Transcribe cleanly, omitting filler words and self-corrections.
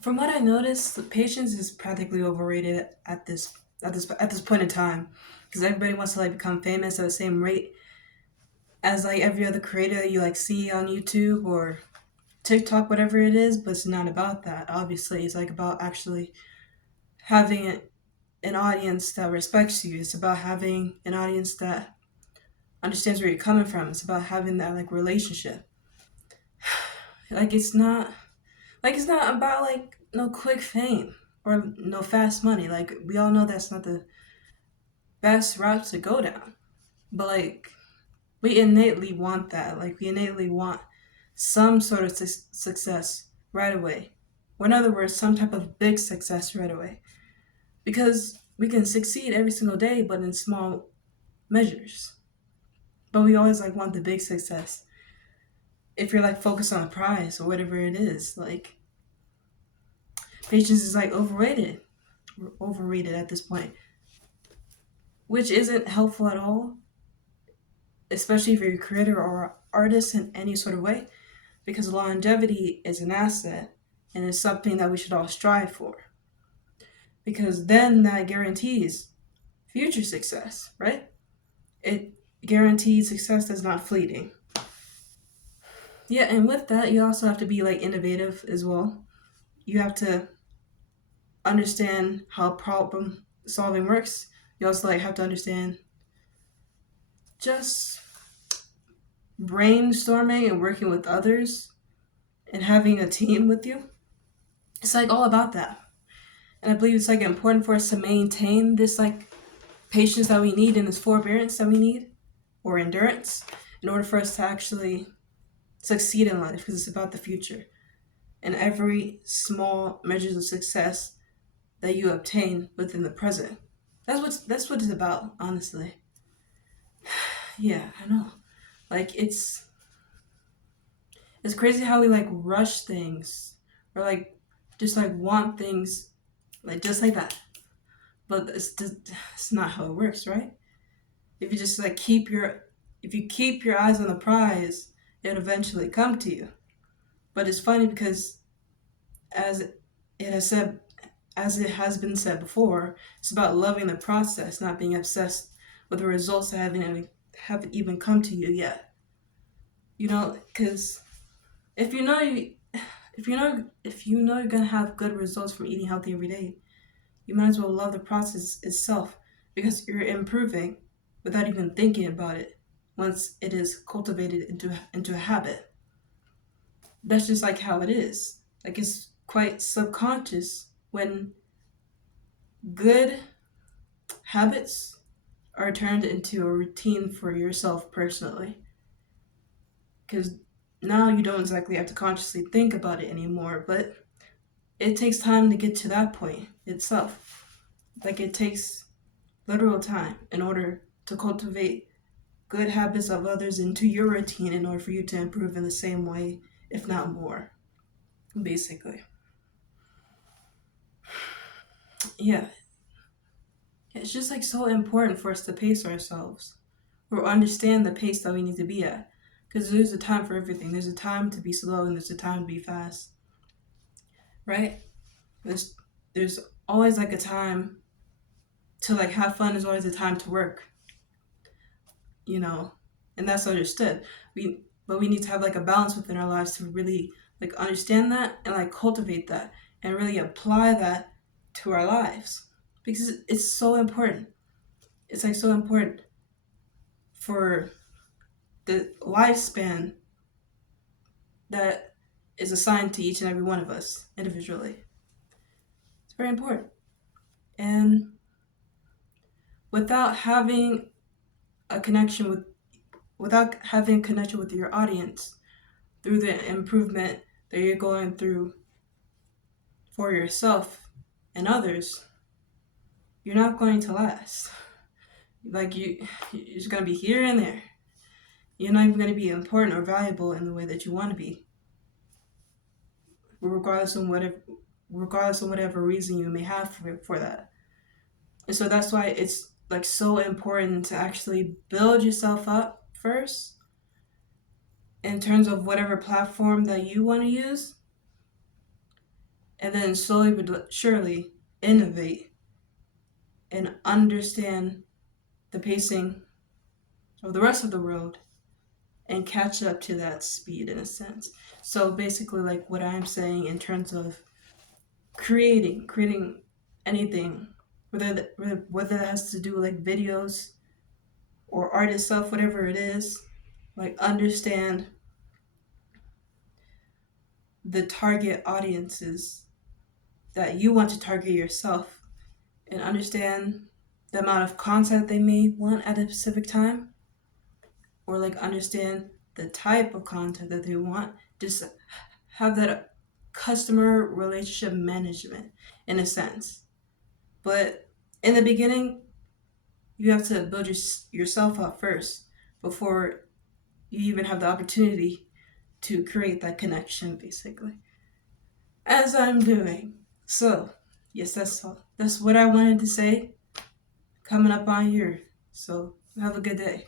From what I noticed, patience is practically overrated at this point in time, because everybody wants to like become famous at the same rate as like every other creator that you like see on YouTube or TikTok, whatever it is. But it's not about that. Obviously, it's like about actually having an audience that respects you. It's about having an audience that understands where you're coming from. It's about having that like relationship. Like it's not about like no quick fame or no fast money. Like we all know that's not the best route to go down. But like we innately want that. Like we innately want some sort of success right away. Or in other words, some type of big success right away. Because we can succeed every single day, but in small measures. But we always like want the big success. If you're like focused on a prize or whatever it is, like patience is like overrated at this point, which isn't helpful at all, especially if you're a creator or artist in any sort of way, because longevity is an asset and it's something that we should all strive for, because then that guarantees future success, right? It guarantees success that's not fleeting. Yeah, and with that, you also have to be like innovative as well. You have to understand how problem solving works. You also like have to understand just brainstorming and working with others and having a team with you. It's like all about that. And I believe it's like important for us to maintain this like patience that we need and this forbearance that we need or endurance in order for us to actually succeed in life, because it's about the future and every small measures of success that you obtain within the present. That's what it's about, honestly. Yeah, I know. Like it's crazy how we like rush things or like just like want things like just like that. But it's not how it works, right? If you just like if you keep your eyes on the prize, it'll eventually come to you. But it's funny because as it has said as it has been said before, it's about loving the process, not being obsessed with the results that haven't even come to you yet. You know, because if you know you if you know you're gonna have good results from eating healthy every day, you might as well love the process itself, because you're improving without even thinking about it once it is cultivated into a habit. That's just like how it is. Like it's quite subconscious when good habits are turned into a routine for yourself personally. Because now you don't exactly have to consciously think about it anymore, but it takes time to get to that point itself. Like it takes literal time in order to cultivate good habits of others into your routine in order for you to improve in the same way, if not more, basically. Yeah, it's just like so important for us to pace ourselves or understand the pace that we need to be at. Because there's a time for everything. There's a time to be slow and there's a time to be fast, right? There's there's always like a time to like have fun. There's always a time to work, you know, and that's understood. But we need to have like a balance within our lives to really like understand that and like cultivate that and really apply that to our lives, because it's so important. It's like so important for the lifespan that is assigned to each and every one of us individually. It's very important. And without having a connection with without having a connection with your audience through the improvement that you're going through for yourself and others, you're not going to last. Like you're just gonna be here and there. You're not even gonna be important or valuable in the way that you want to be, regardless of whatever reason you may have for that. And so that's why it's like so important to actually build yourself up first in terms of whatever platform that you want to use, and then slowly but surely innovate and understand the pacing of the rest of the world and catch up to that speed in a sense. So basically, like what I'm saying in terms of creating anything, whether that has to do with like videos or art itself, whatever it is, like understand the target audiences that you want to target yourself, and understand the amount of content they may want at a specific time, or like understand the type of content that they want. Just have that customer relationship management in a sense. But in the beginning, you have to build yourself up first before you even have the opportunity to create that connection, basically, as I'm doing. So, yes, that's all. That's what I wanted to say coming up on here. So, have a good day.